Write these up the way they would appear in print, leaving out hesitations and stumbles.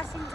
टाँसिन्छ।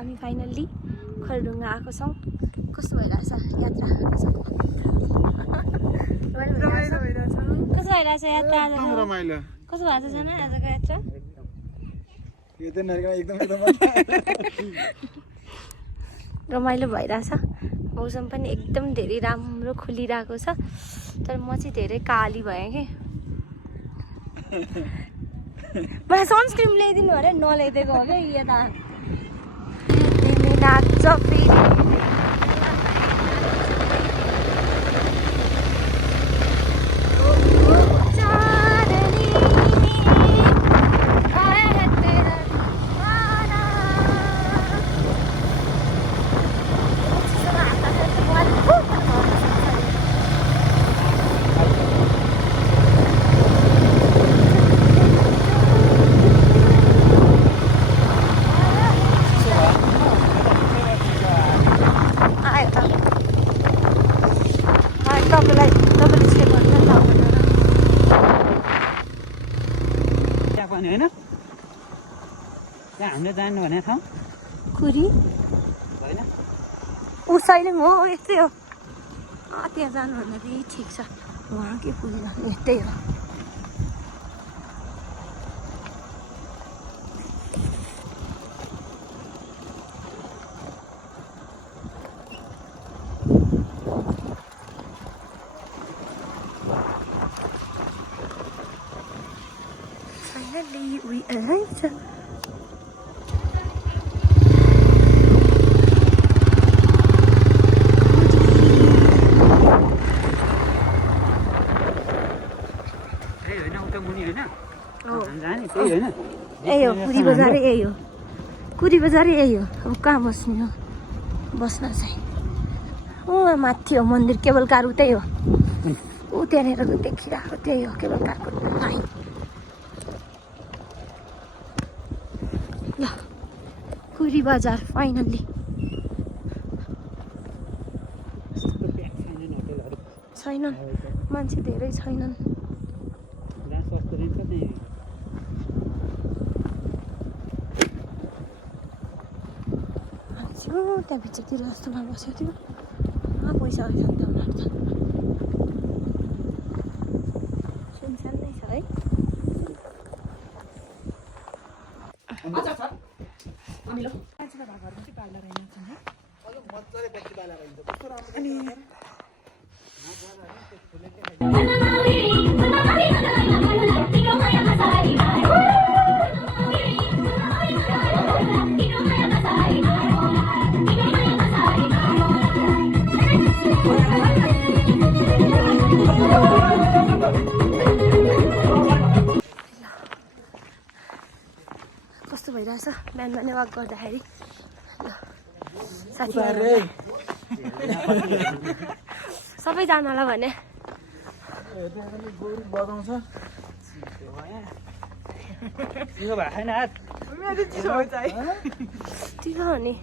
हामी फाइनल्ली खरडुङ्गा आएको छौँ। कस्तो भइरहेछ यात्रा? कस्तो भइरहेछ यात्रा आज? रमाइलो। कस्तो भएको छ न आजको यात्रा? रमाइलो भइरहेछ। मौसम पनि एकदम धेरै राम्रो खुलिरहेको छ। तर म चाहिँ धेरै काली भएँ कि मलाई सनस्क्रिम ल्याइदिनु अरे नल्याइदिएको हो क्या यता। तिमी नाच्छ फेरि होइन त्यहाँ हामीले जानु भने ठाउँ कुरी होइन उसैले हो यस्तै हो। त्यहाँ जानु भन्दाखेरि ठिक छ। उहाँ के कुरी जानु यस्तै हो। Finally, we arrived. यही हो कुरी बजार यही हो। कुरी बजार यही हो। अब कहाँ बस्ने हो? बस्न चाहिँ ऊ माथि हो मन्दिर। केबल कार उतै हो। ऊ त्यहाँनिर देखिरहेको त्यही हो केबल कारको लाइन। ल कुरी बजार फाइनल्ली। छैनन् मान्छे धेरै छैनन्। त्यहाँ भित्रतिर जस्तोमा बसेको थियो। पैसा आउँछ नि त उनीहरू त। सुनसान नै छ है। कस्तो भइरहेछ बिहान बिहानै वाक गर्दाखेरि? साथीहरू सबैजनालाई भने तिम्रो हो नि।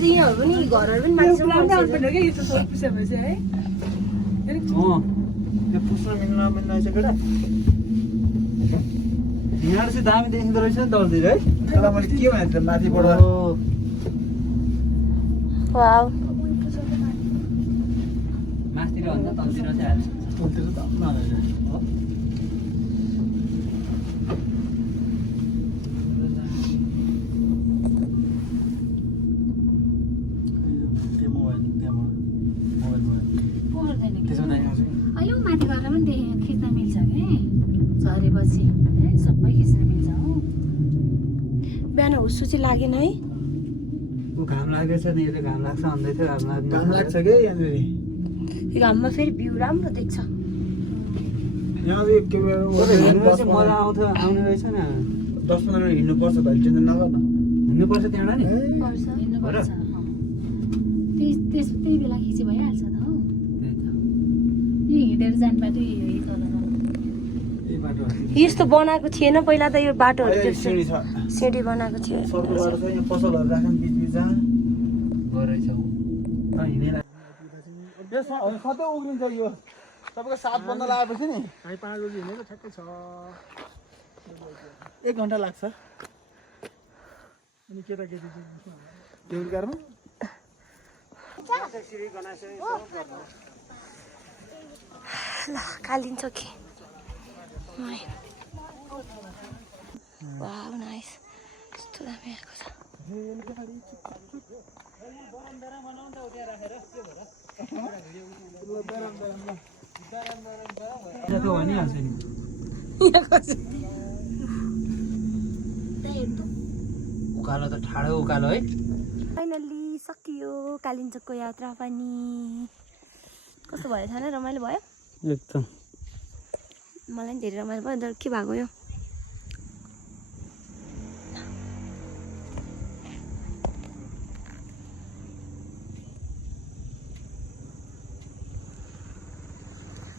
चाहिँ यहाँहरू पनि घरहरू पनि मान्छेसम्म त्यो पुस्न मिल्न रहेछ केटा यहाँ चाहिँ दामी देखिँदो रहेछ नि दलतिर है तर मैले के भनेको थिएँ माथिबाट वाउ माथितिर भन्दा तलतिर चाहिँ हाल्छ तलतिर त नहाल्छ हो अहिले माथि गएर पनि खिच्न मिल्छ कि झरेपछि सबै खिच्न मिल्छ हो बिहान हुस्सु चाहिँ लागेन है ऊ घाम लाग्दैछ नि यसले घाम लाग्छ भन्दै थियो घाम लाग्छ कि यहाँनिर यो घाममा फेरि भ्यू राम्रो देख्छ यहाँ चाहिँ मजा आउने रहेछ नि 10-15 मिनट हिँड्नुपर्छ त टेन्सन नगर न हिँड्नुपर्छ त्यहाँबाट नि पर्छ हिँड्नुपर्छ त्यही बेला खिची भइहाल्छ त हो यही हिँडेर जाने बाटो यही तल यस्तो बनाएको थिएन पहिला त यो बाटोहरू त्यस्तो सिँढी बनाएको थियो सर्को बाटो छ यहाँ पसलहरू राख्ने बिचबिचमा गरेछ सधैँ उग्रिन्छ यो तपाईँको 7 बन्द लगाएपछि नि हामी 5 बजी हिँडेको ठ्याक्कै छ 1 घन्टा लाग्छ अनि केटाकेटी देउलकारमा ल कालिन्चोकी वाउ नाइस कस्तो दामी आएको छ उकालो त ठाडो उकालो है फाइनल्ली सकियो कालिन्चोकको यात्रा पनि कस्तो भयो थाहा नै रमाइलो भयो एकदम मलाई पनि धेरै रमाइलो भयो तर के भएको यो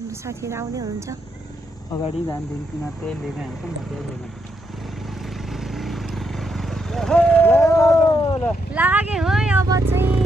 हाम्रो साथीहरू आउँदै हुनुहुन्छ अगाडि जान्थ्यौँ किन तेल लिएर हिँड्छौँ म तेल लिएर लागे है अब चाहिँ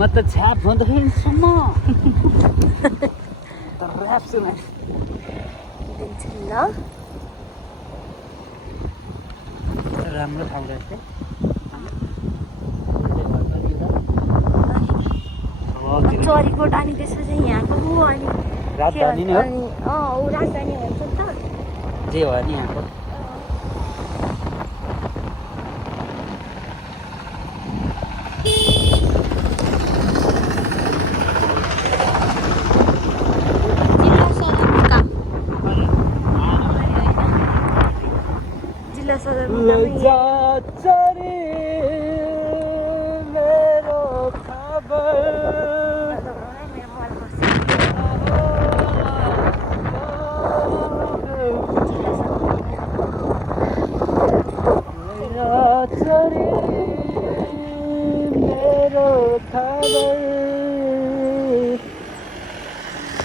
म त छ्याप भन्दाखेरि सम्म राम्रो ठाउँ रहेछ चरीकोट अनि त्यसमा चाहिँ यहाँको अनि राजधानी नै हो ऊ राजधानी भन्छ नि त जे हो नि यहाँको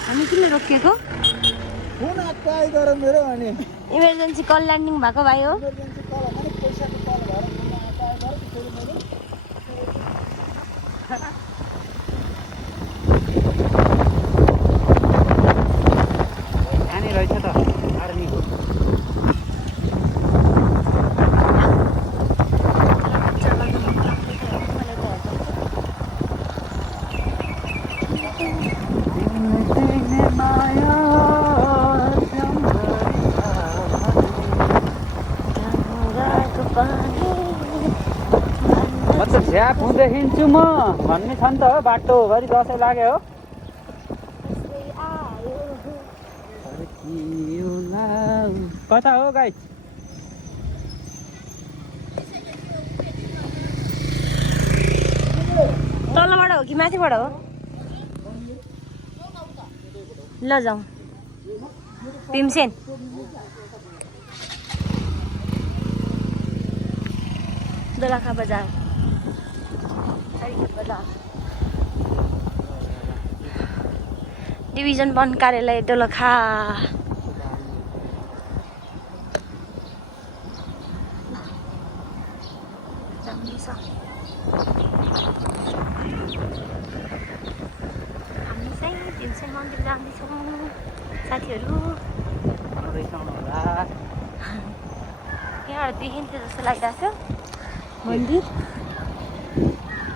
हामी किन रोकिएको फोन अप्लाई गर मेरो अनि इमर्जेन्सी कल ल्यान्डिङ भएको भाइ हो यहाँनिर या पुग्दै हिँड्छु म भन्ने छ नि त हो बाटोभरि दसैँ लाग्यो हो कता हो गाई तलबाट हो कि माथिबाट हो ल जाउँ भीमसेन दोलखा बजार डिभिजन 1 कार्यालय दोलखा हामी चाहिँ भीमसेन मन्दिर जाँदैछौँ साथीहरू यहाँ देखिन्थ्यो जस्तो लागिरहेको थियो मन्दिर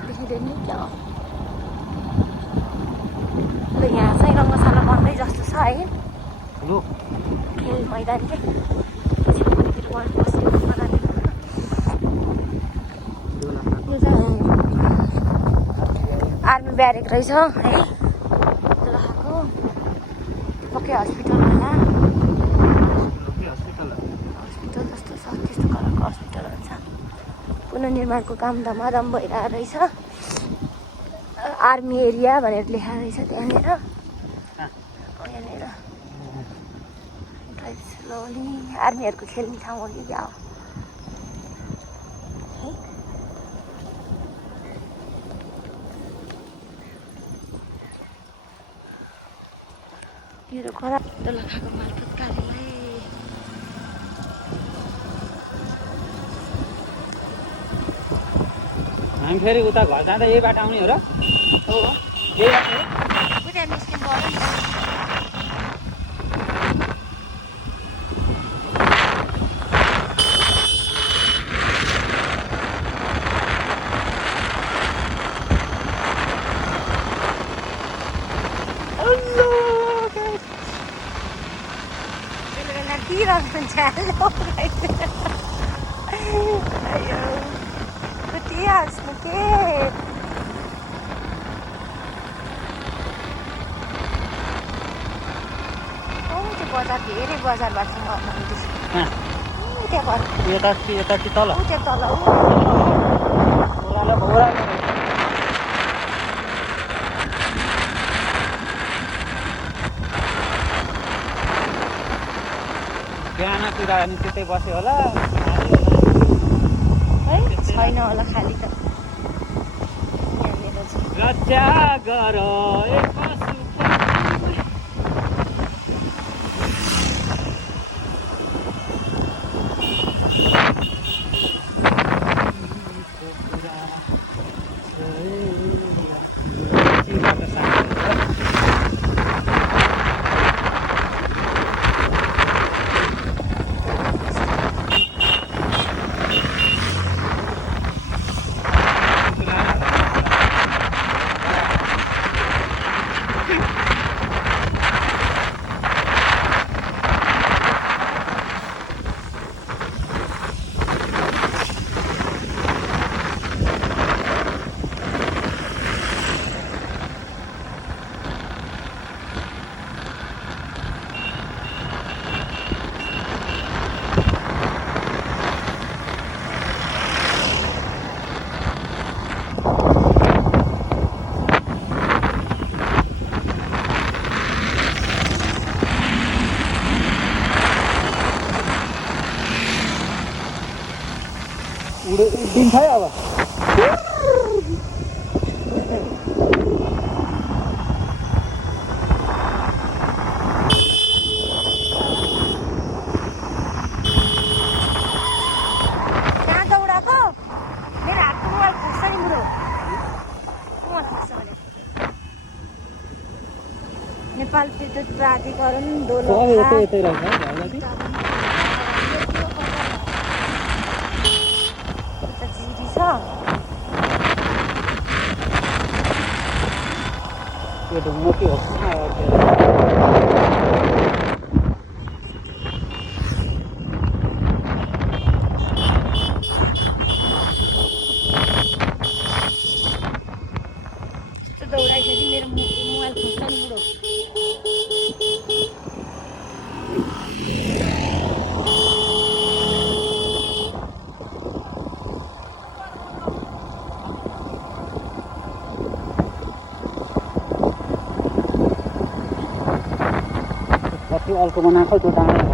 देखिँदैन नि क्या ल यहाँ चाहिँ रङ्गशाला बन्दै जस्तो छ है खेल मैदान के मन्दिर बसेको यो चाहिँ आर्मी ब्यारेक रहेछ है दोलखाको पक्कै हस्पिटल होला हस्पिटल जस्तो छ त्यस्तो कलरको हस्पिटलहरू छ पुनर्निर्माणको काम धमाधम भइरहेको रहेछ आर्मी एरिया भनेर लेखा रहेछ त्यहाँनिर यहाँनिर स्लोली आर्मीहरूको खेल्ने ठाउँ हो कि क्या हो यो खोला दोलखाको मालपोत कार्यालय हामी फेरि उता घर जाँदा यही बाटो आउने हो र हो यही बाटो हो उता निस्किनु पर्यो नि ayo ketias mungkin oh itu bozar धेरै बजारबाट आउँदैछ त्यहाँ यता कि तल त्यहाँ तल ओह्रालो ओह्रालो बिहानतिर अनि त्यतै बस्यो होला है छैन होला खाली त यहाँनिर चाहिँ रक्षा गर दिन्छ है अब कहाँ दौडाको मेरो हातको मोबाइल खुट्छ नि बुढो मोबाइल खुट्छ भने नेपाल विद्युत प्राधिकरण दोलखा यतै रहेछ जिरी छ यो ढुङ्गो के हो अर्को बनाएको त्यो डाँडा हो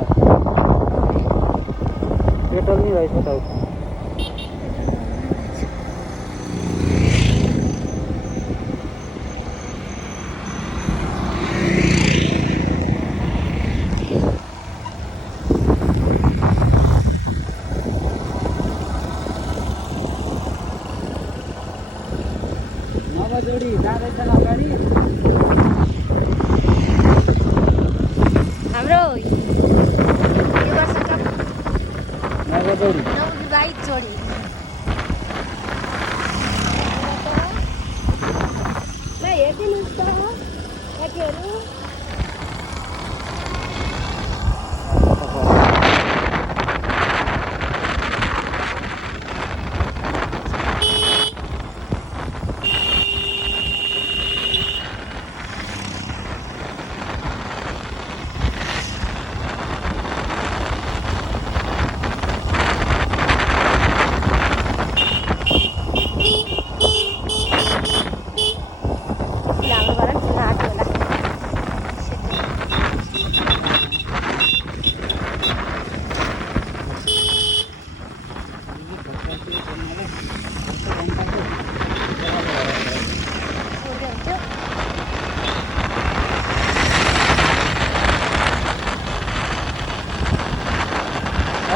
पेट्रोल नि रहेछ त नवजोडी जाँदैछन् अगाडि हाम्रो यो वर्षका नवजोडी नवविवाहित जोडी ल हेरिदिनुहोस् त साथीहरू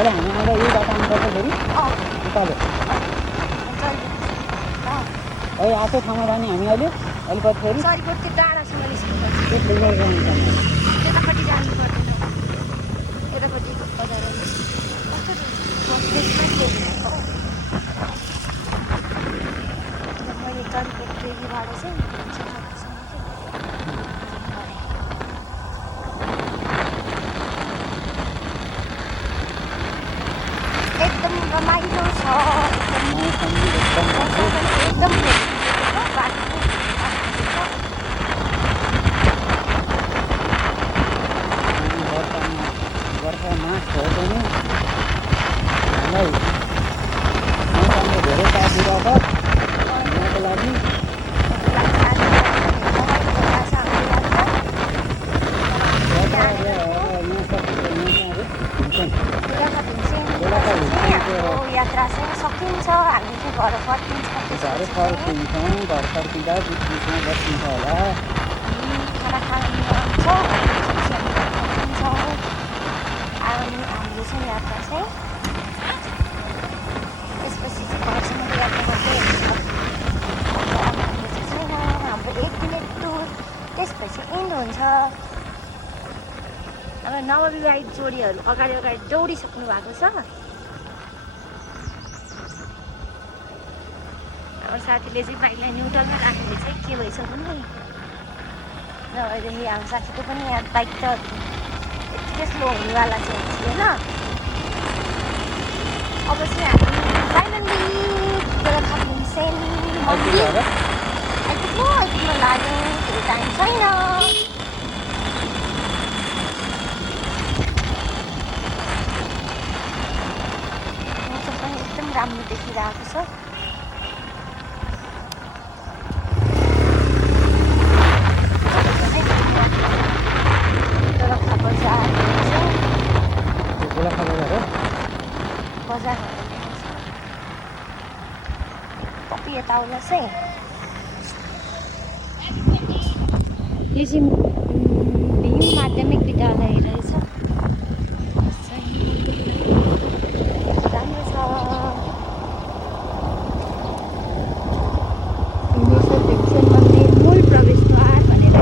अहिले हामी आउँदा यही बाटो आउनुपर्छ फेरि उकालो है आएको ठाउँमा जाने हामी अहिले अलिकति फेरि सरीको त्यो डाँडासम्म निस्किनुपर्छ त्यो फिल्टर गर्नु त्यतापट्टि जानु पर्दैन त्यतापट्टि बजार मैले चरीको ट्रेनीबाट चाहिँ एकदम रमाइलो छ एकदम वर्षा मास भयो पनि हामीलाई मौसमले धेरै साथ दिइरहेको यहाँको लागि यात्रा चाहिँ सकिन्छ हामी चाहिँ घर फर्किन्छौँ घर फर्किन्छौँ घर फर्किँदा बिचमा बसिन्छ होला खाना खानु आउँछौँ फर्किन्छौँ अनि हाम्रो चाहिँ यात्रा चाहिँ त्यसपछि चाहिँ घरसम्मको यात्रा मात्रै छैन हाम्रो 1 दिने टुर त्यसपछि इन्ड हुन्छ अब नवविवाहित जोडीहरू अगाडि दौडिसक्नु भएको छ अब साथीले चाहिँ बाइकलाई न्युट्रलमा राखेर चाहिँ के भइसक्यो नि नभएदेखि हाम्रो साथीको पनि यहाँ बाइक त यत्तिकै स्लो हुनेवाला चाहिँ होइन अब चाहिँ हामी फाइनल्ली गोरुबथान मन्दिर आइपुग्न लाग्यो धेरै टाइम छैन मौसम पनि एकदम राम्रो देखिरहेको छ बजार पप्पी यताउला चाहिँ यो चाहिँ भीम माध्यमिक विद्यालय रहेछ राम्रो छ भीमेश्वर भीमसेन मन्दिर मूल प्रवेशद्वार भनेर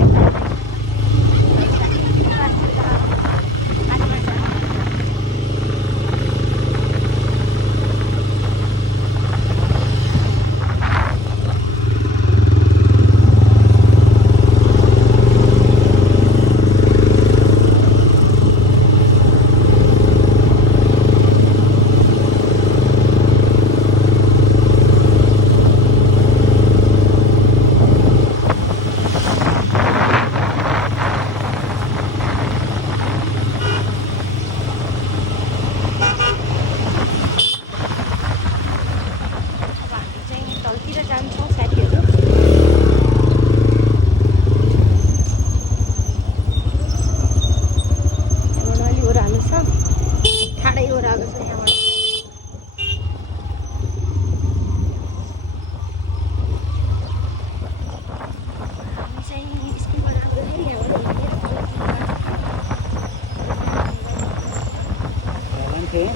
थिएँ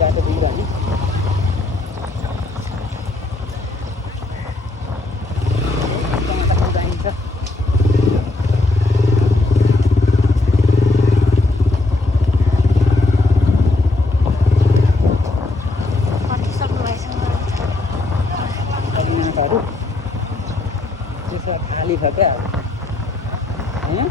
बाटो दिइरह नि खाली छ क्या होइन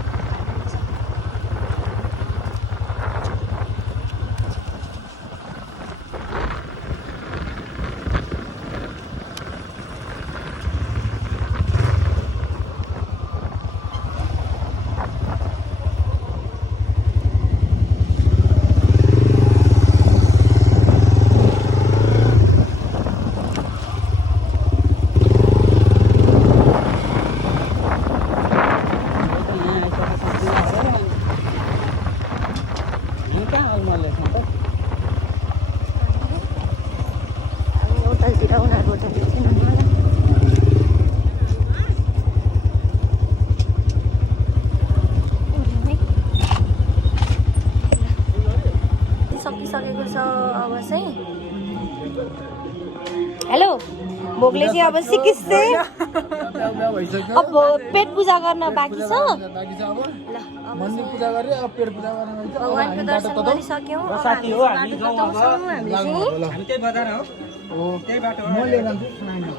होटलतिर उनीहरू होटलतिर चाहिँ सकिसकेको छ अब चाहिँ हेलो भोकले चाहिँ अब सिकिसके अब पेट पूजा गर्न बाँकी छ ल मन्दिर पूजा गरे अब पेट पूजा गर्न भगवानको दर्शन गरिसक्यौँ साथी हो हामी हामीले चाहिँ हामी त्यही बजार हो त्यही बाटो म लिएर जान्छु सुनाइनु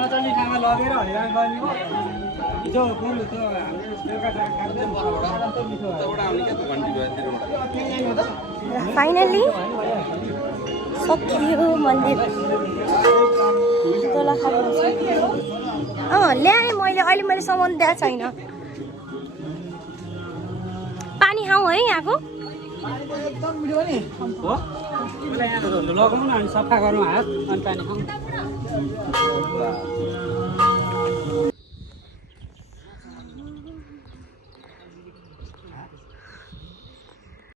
नचल्ने ठाउँमा लगेर हैरान गर्ने हो हिजो बोल्नु त हामीले बेलुका फाइनली सकियो मन्दिर ल्याएँ अहिले मैले सामान दिएको छैन पानी खाउँ है यहाँको एकदम मिठो नि हो लगाउनु न अनि सफा गरौँ हात अनि पानी खाउँ